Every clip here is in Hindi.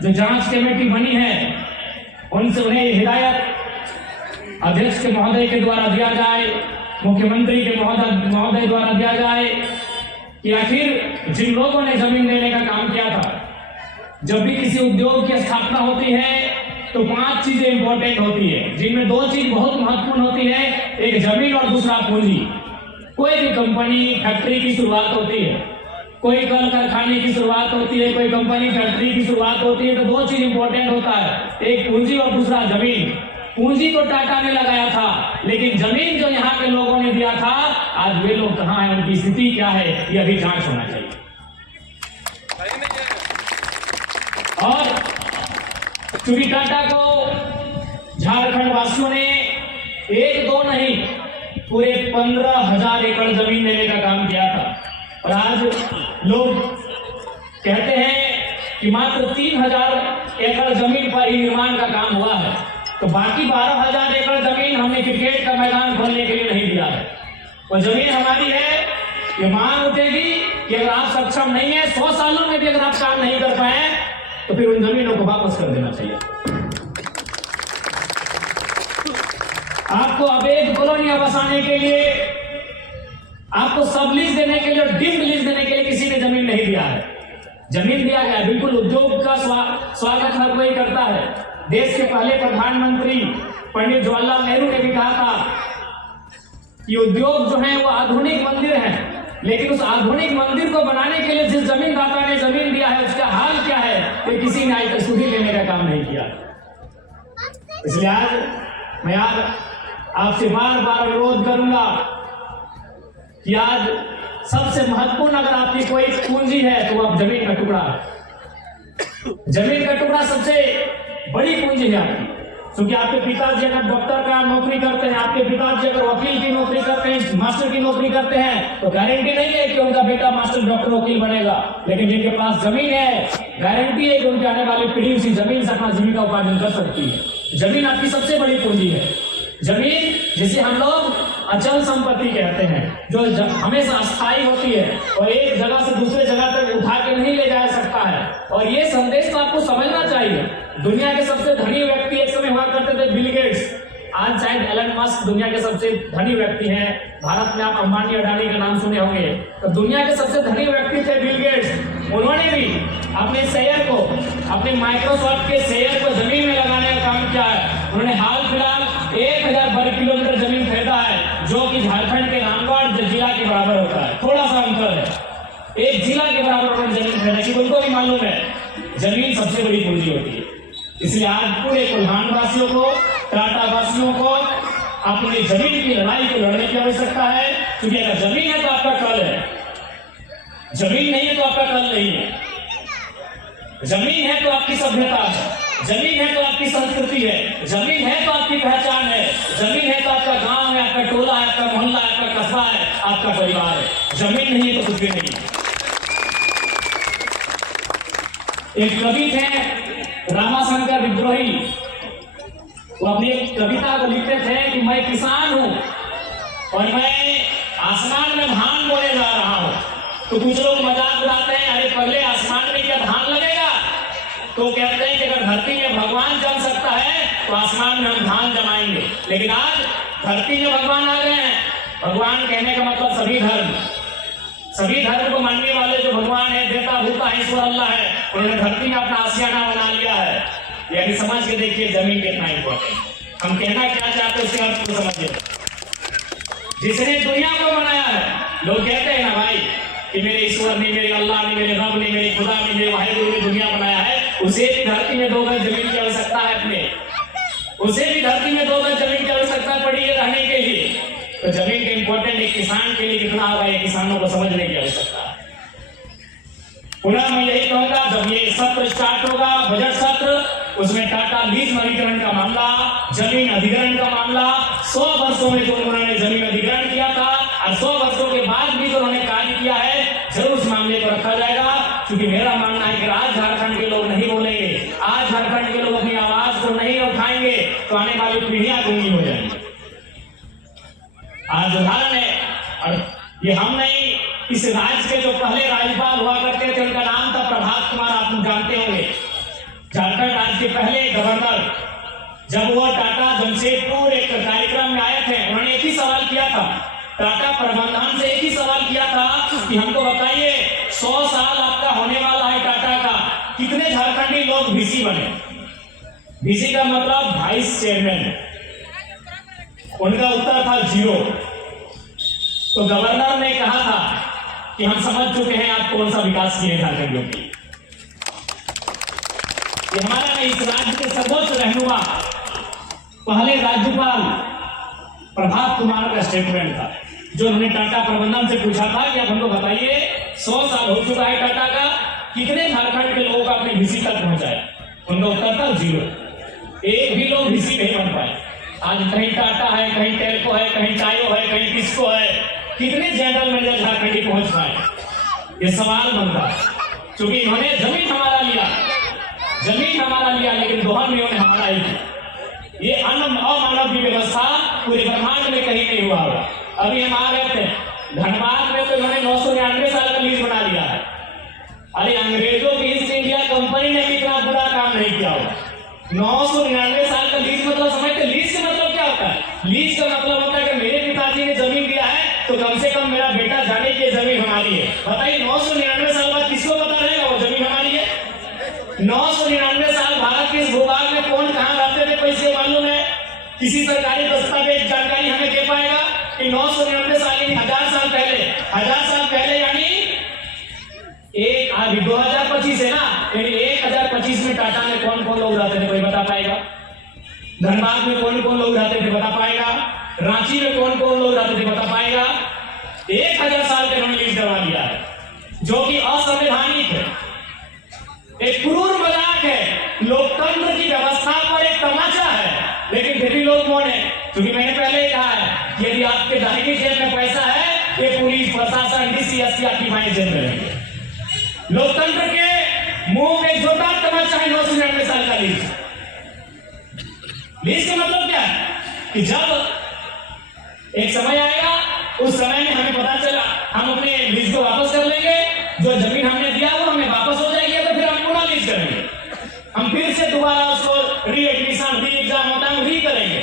जो जांच कमेटी बनी है उनसे उन्हें हिदायत अध्यक्ष के महोदय के द्वारा दिया जाए, मुख्यमंत्री के महोदय द्वारा दिया जाए कि आखिर जिन लोगों ने जमीन देने का काम किया था, जब भी किसी उद्योग की स्थापना होती है तो 5 चीजें इंपॉर्टेंट होती है, जिनमें 2 चीज बहुत महत्वपूर्ण होती है, एक जमीन और दूसरा पूंजी। कोई भी कंपनी फैक्ट्री की शुरुआत होती है, कोई कल कारखाने की शुरुआत होती है, कोई कंपनी फैक्ट्री की शुरुआत होती है तो 2 चीज इंपॉर्टेंट होता है, एक पूंजी और दूसरा जमीन। पूंजी तो टाटा ने लगाया था, लेकिन जमीन जो यहाँ के लोगों ने दिया था, आज वे लोग कहाँ हैं, उनकी स्थिति क्या है, ये अभी जांच होना चाहिए। और चूंकि टाटा को झारखंड वासियों ने 1-2 नहीं पूरे 15,000 एकड़ जमीन देने का काम किया था, और आज लोग कहते हैं कि मात्र 3,000 एकड़ जमीन पर ही निर्माण का काम हुआ है, तो बाकी 12,000 एकड़ जमीन हमने क्रिकेट का मैदान खोलने के लिए नहीं दिया है। वो जमीन हमारी है, ये मांग उठेगी कि अगर आप सक्षम नहीं है, 100 सालों में भी अगर आप काम नहीं कर पाए तो फिर उन जमीनों को वापस कर देना चाहिए। आपको अवैध कॉलोनियां बसाने के लिए, आपको सब लीज देने के लिए और डिम्ड लीज देने के लिए किसी ने जमीन नहीं दिया है। जमीन दिया गया, बिल्कुल उद्योग का स्वागत हर कोई करता है। देश के पहले प्रधानमंत्री पंडित जवाहरलाल नेहरू ने भी कहा था कि उद्योग जो है वो आधुनिक मंदिर है, लेकिन उस आधुनिक मंदिर को बनाने के लिए जिस जमीनदाता ने जमीन दिया है उसका हाल क्या है, ये किसी ने आज तक सुधि लेने का काम नहीं किया। इसलिए आज मैं आपसे बार बार अनुरोध करूंगा कि आज सबसे महत्वपूर्ण अगर आपकी कोई पूंजी है तो आप जमीन का टुकड़ा है। जमीन का टुकड़ा सबसे बड़ी पूंजी है आपकी, क्योंकि आपके पिताजी अगर डॉक्टर का नौकरी करते हैं, आपके पिताजी अगर वकील की नौकरी करते हैं, मास्टर की नौकरी करते हैं, तो गारंटी नहीं है कि उनका बेटा मास्टर डॉक्टर वकील बनेगा। लेकिन जिनके पास जमीन है, गारंटी है कि उनकी आने वाली पीढ़ी उसी जमीन से अपना जीविका उपार्जन कर सकती है। जमीन आपकी सबसे बड़ी पूंजी है। जमीन जिसे हम लोग अचल संपत्ति कहते हैं, जो हमेशा अस्थायी होती है और एक जगह से दूसरे जगह तक उठा के नहीं ले जा सकता है। और ये संदेश तो आपको समझना चाहिए। दुनिया के सबसे धनी व्यक्ति एक समय हुआ करते थे बिल गेट्स, आज शायद एलन मस्क दुनिया के सबसे धनी व्यक्ति हैं। भारत में आप अंबानी अडानी का नाम सुने होंगे, तो दुनिया के सबसे धनी व्यक्ति थे बिल गेट्स। उन्होंने भी अपने शेयर को, अपने माइक्रोसॉफ्ट के शेयर को जमीन में लगाने का काम किया है। उन्होंने हाल फिलहाल 1000 वर्ग किलोमीटर जमीन खरीदा है, जो कि झारखंड के रामगढ़ जिला के बराबर होता है। थोड़ा सा अंतर है, एक जिला के बराबर उन्होंने जमीन खरीदा, कि उनको भी मालूम है जमीन सबसे बड़ी पूंजी होती है। इसलिए आज पूरे कोल्हान वासियों को, टाटा वासियों को अपनी जमीन की लड़ाई को लड़ने की आवश्यकता है, क्योंकि अगर जमीन है तो आपका कल है, जमीन नहीं है तो आपका कल नहीं है। जमीन है तो आपकी सभ्यता है, जमीन है तो आपकी संस्कृति है, जमीन है तो आपकी पहचान है, जमीन है तो आपका गांव है, आपका टोला है, आपका मोहल्ला है, आपका कस्बा है, आपका परिवार है। जमीन नहीं है तो कुछ भी नहीं है। एक कवि थे रामाशंकर विद्रोही, वो अपनी एक कविता को लिखते थे कि मैं किसान हूं और मैं आसमान में धान बोने जा रहा हूं। तो कुछ लोग मजाक उड़ाते हैं, अरे पहले आसमान में क्या धान लगेगा? तो कहते हैं कि अगर धरती में भगवान जम सकता है तो आसमान में हम धान जमाएंगे। लेकिन आज धरती में भगवान आ गए हैं। भगवान कहने का मतलब सभी धर्म को मानने वाले जो भगवान है, देता भूता है, ईश्वर अल्लाह है, उन्होंने धरती में अपना आशियाना बना लिया है। यानी समझ के देखिए जमीन कितना इंपॉर्टेंट। हम कहना क्या चाहते हैं उसके अर्थ को समझिए। जिसने दुनिया को बनाया है, लोग कहते हैं ना भाई कि मेरे ईश्वर ने, मेरे अल्लाह ने, मेरे रब ने, मेरे खुदा ने, मेरे वाहिगुरु ने दुनिया बनाया है, उसे भी धरती में 2 गज जमीन की आवश्यकता है। अपने उसे भी धरती में 2 गज जमीन की आवश्यकता पड़ी है रहने के लिए। तो जमीन के इंपॉर्टेंट एक किसान के लिए कितना होगा, ये किसानों को समझने की आवश्यकता है। पुनः मैं यही कहूंगा, जब ये सत्र स्टार्ट होगा, बजट सत्र, उसमें टाटा लीज नवीकरण का मामला, जमीन अधिग्रहण का मामला, 100 वर्षों में जो उन्होंने जमीन अधिग्रहण किया था और 100 वर्षों के बाद भी जो उन्होंने कार्य किया है, जरूर उस मामले को रखा जाएगा। क्योंकि मेरा मानना है कि आज झारखंड के लोग नहीं बोलेंगे, आज झारखंड के लोग अपनी आवाज को नहीं उठाएंगे तो आने वाली पीढ़ियां गूंगी हो जाएंगी। आज उदाहरण है, और ये हम नहीं, इस राज्य के जो पहले राज्यपाल हुआ करते थे उनका नाम था प्रभात कुमार, आप जानते होंगे। के पहले गवर्नर जब वो टाटा जमशेदपुर एक कार्यक्रम में आए थे, उन्होंने एक ही सवाल किया था, टाटा प्रबंधन से एक ही सवाल किया था कि हमको बताइए 100 साल आपका होने वाला है टाटा का, कितने झारखंडी लोग वीसी बने? वीसी का मतलब वाइस चेयरमैन। उनका उत्तर था 0। तो गवर्नर ने कहा था कि हम समझ चुके हैं आप कौन सा विकास किए झारखंडियों की। ये हमारा इस राज्य के सर्वोच्च रहनुमा पहले राज्यपाल प्रभात कुमार का स्टेटमेंट था, जो उन्होंने टाटा प्रबंधन से पूछा था कि आप हमको बताइए 100 साल हो चुका है टाटा का, कितने झारखंड के लोगों का अपने वीसी तक पहुंचाया? उनका उत्तर था 0। एक भी लोग वीसी नहीं बन पाए। आज कहीं टाटा है, कहीं टेल्को है, कहीं टायो है, कहीं किसको है, कितने जनरल मैनेजर झारखंडी पहुंच पाए? ये सवाल बनता है। क्योंकि इन्होंने जमीन हमारा लिया, लेकिन दोहन में उन्होंने हमारा ही किया। ये अमानवीय व्यवस्था पूरे ब्रह्मांड में कहीं नहीं हुआ होगा। अभी हम आ रहे थे धनबाद में, तो इन्होंने 999 साल का लीज बना लिया है। अरे अंग्रेजों की ईस्ट इंडिया कंपनी ने भी इतना बुरा काम नहीं किया होगा। 999 साल का लीज मतलब समझते? लीज का मतलब क्या होता है? लीज का मतलब होता है कि मेरे पिताजी ने जमीन दिया है तो कम से कम मेरा बेटा जाने की जमीन हमारी है। बताइए 999 साल बाद किसको पता रहेगा वो जमीन हमारी है? 999 साल भारत के इस भूभाग में कौन कहां रहते थे कोई से मालूम है? किसी सरकारी दस्तावेज जानकारी हमें दे पाएगा कि 999 साल यानी 1000 साल पहले यानी एक अभी 2025 है ना, यानी 1025 में टाटा में कौन कौन लोग रहते थे कोई बता पाएगा? धनबाद में कौन कौन लोग रहते थे बता पाएगा? रांची में कौन कौन लोग रहते थे बता पाएगा? 1000 साल के उन्होंने लीज करवा लिया है, जो कि असंवैधानिक है, एक क्रूर मजाक है, लोकतंत्र की व्यवस्था पर एक तमाचा है। लेकिन फिर भी लोग मौन है, क्योंकि मैंने पहले ही कहा है यदि आपके दाहिनी जेब में पैसा है, ये पुलिस प्रशासन डीसी एसपी आपकी बाएं जेब में रहेंगे। लोकतंत्र के मुंह में जोरदार तमाचा है 999 साल का लीज। लीज का मतलब क्या है कि जब एक समय आएगा, उस समय में हमें पता चला हम अपने लीज को वापस कर लेंगे, जो जमीन हमने दिया वो हमें वापस हो जाएगी, तो फिर हम पुनः लीज करेंगे, हम फिर से दोबारा उसको री एडमिशन री एग्जाम होता है री करेंगे।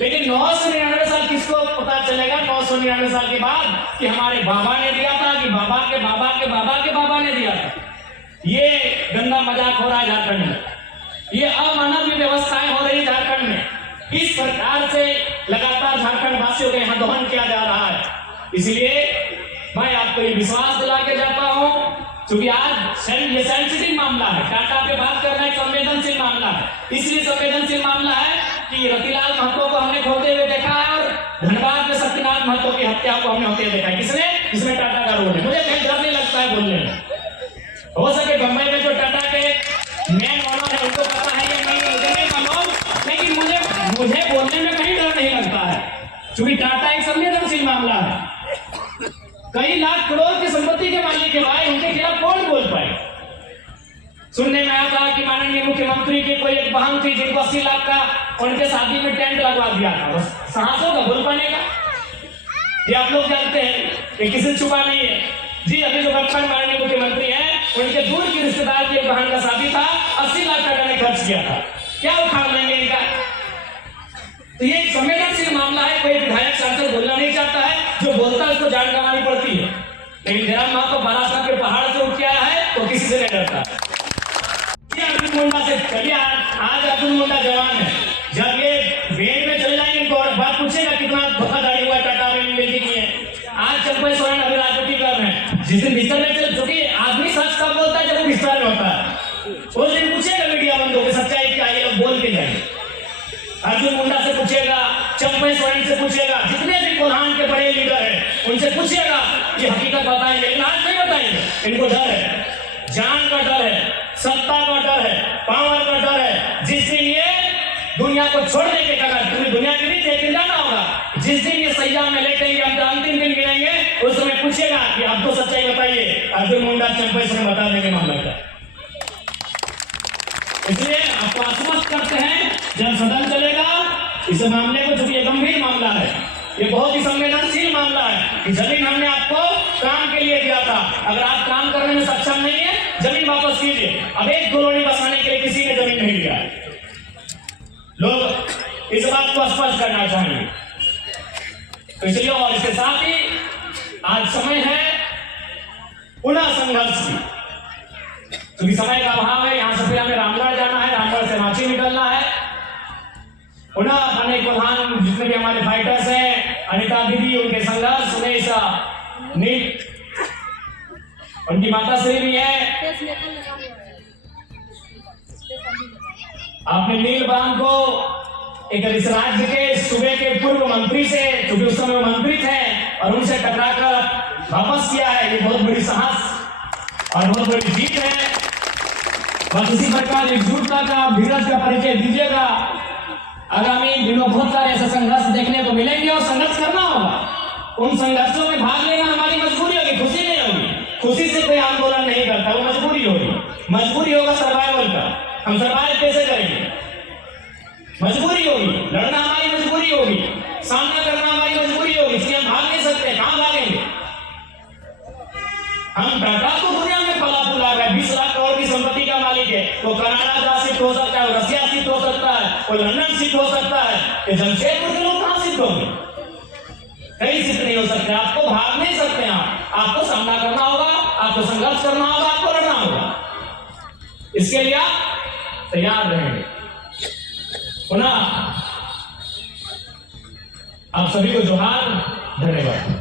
लेकिन 999 साल किसको पता चलेगा 999 साल के बाद कि हमारे बाबा ने दिया था, कि बाबा के बाबा के बाबा के बाबा ने दिया था? ये गंदा मजाक हो रहा है झारखंड में, ये अमानवीय व्यवस्थाएं हो रही झारखंड में। इस प्रकार से लगातार झारखंड वासियों के यहाँ दोहन किया जा रहा है। इसलिए मैं आपको ये विश्वास दिला के जाता हूं, क्योंकि आज ये सेंसिटिव मामला है, टाटा पे बात करना एक संवेदनशील मामला है। इसलिए संवेदनशील मामला है कि रतिलाल महतो को हमने खोते हुए देखा है और धनबाद में सत्यनाथ महतो की हत्या को हमने होते हुए देखा है। किसने? इसमें टाटा का रोल है। मुझे कहीं डर नहीं लगता है बोलने में। हो सके बंबई में जो टाटा के मेन ओनर है उनको पता है या नहीं मुझे नहीं मालूम, लेकिन मुझे बोलने में कहीं डर नहीं लगता है, क्योंकि टाटा एक संवेदनशील मामला है। कई लाख करोड़ की संपत्ति के मालिक के भाई, उनके खिलाफ कौन बोल पाए? सुनने में आया था कि माननीय मुख्यमंत्री की कोई एक बहन थी जिनको 80 लाख का उनके शादी में टेंट लगवा दिया था। साहस होगा बोल पाने का? ये आप लोग जानते हैं, ये किसी से छुपा नहीं है जी। अभी जो वर्तमान माननीय मुख्यमंत्री है, उनके दूर की रिश्तेदार की एक बहन का शादी था, 80 लाख टाका ने खर्च किया था। क्या उखाड़ लेंगे इनका? तो ये संवेदनशील मामला है। कोई विधायक सांसद बोलना नहीं चाहता है, जो बोलता है उसको जान गंवानी पड़ती है। लेकिन जयराम महतो बारासात के पहाड़ से उठ के आया है तो किसी से नहीं डरता। अर्जुन मुंडा से चलिए, आज अर्जुन मुंडा जवान है, जब ये वेट में चले जाएंगे तो बात पूछेगा कितना धोखाधड़ी हुआ टाटा में मीटिंग में। आज चंपई सोरेन अभी राजनीति कर रहे हैं, जिस दिन बिस्तर में चले, चूंकि आदमी सच कब बोलता है जब वो बिस्तर में होता है, उस दिन पूछेगा मीडिया बंदों की सच्चाई क्या है, बोल के जाएंगे। अर्जुन मुंडा से पूछेगा, चंपई सोरेन से पूछेगा, जितने भी कोल्हान के बड़े लीडर हैं उनसे पूछेगा कि हकीकत बताएंगे। लेकिन आज नहीं बताएंगे, इनको डर है, जान का डर है, सत्ता का डर है, पावर का डर है। जिस दिन ये दुनिया को छोड़ने के कारण, पूरी दुनिया के बीच एक दिन जाना होगा, जिस दिन ये सैया में लेटेंगे, हम अंतिम दिन गिरेंगे, उस समय पूछेगा कि आप तो सच्चाई बताइए। अर्जुन मुंडा चंपई सोरेन बता देंगे मामला क्या। इसलिए आपको आश्वस्त करते हैं, जब सदन चलेगा इस मामले को, चूंकि ये गंभीर मामला है, ये बहुत ही संवेदनशील मामला है कि जमीन हमने आपको काम के लिए दिया था, अगर आप काम करने में सक्षम नहीं है, जमीन वापस कीजिए। अब एक कॉलोनी बसाने के लिए किसी ने जमीन नहीं दिया है। को स्पष्ट करना चाहिए। तो इसलिए और इसके साथ ही आज समय है पुनः संघर्ष की, क्योंकि समय का अभाव है। यहां से फिर हमें रामगढ़ जाना है, रामगढ़ से रांची निकलना है। पुनः अनेक प्रधान जितने भी हमारे फाइटर्स हैं, अनिता दीदी, उनके संघर्ष, उमेश नील, उनकी माता श्री भी है। आपने नील बाम को एक इस राज्य के सूबे के पूर्व मंत्री से, क्योंकि उस समय मंत्री थे, और उनसे टकराकर वापस किया है। ये बहुत बड़ी साहस और बहुत बड़ी जीत है। बस इसी प्रकार एकजुटता का, धीरज का परिचय दीजिएगा। आगामी दिनों बहुत सारे ऐसे संघर्ष देखने को मिलेंगे और संघर्ष करना होगा। उन संघर्षों में भाग लेना हमारी मजबूरी होगी, खुशी नहीं होगी। खुशी से कोई आंदोलन नहीं करता, वो मजबूरी होगी। मजबूरी होगा सर्वाइवल का, हम सर्वाइव कैसे करेंगे? मजबूरी होगी, लड़ना हमारी मजबूरी होगी, सामना करना हमारी मजबूरी होगी। इसलिए हम भाग नहीं सकते। कहां भागेंगे? हम टाटा को दुनिया में पला पुला गए, 20 लाख करोड़ की संपत्ति का मालिक है। वो कनाडा का सिद्ध हो सकता है, रशिया सिद्ध हो सकता है, वो लंदन सिद्ध हो सकता है। ये जमशेदपुर के लोग कहां सिद्ध होंगे? कहीं सिद्ध नहीं हो सकते। आपको भाग नहीं सकते। आपको सामना करना होगा, आपको संघर्ष करना होगा, आपको लड़ना होगा। इसके लिए आप तैयार रहेंगे। पुनः आप सभी को जोहार, धन्यवाद।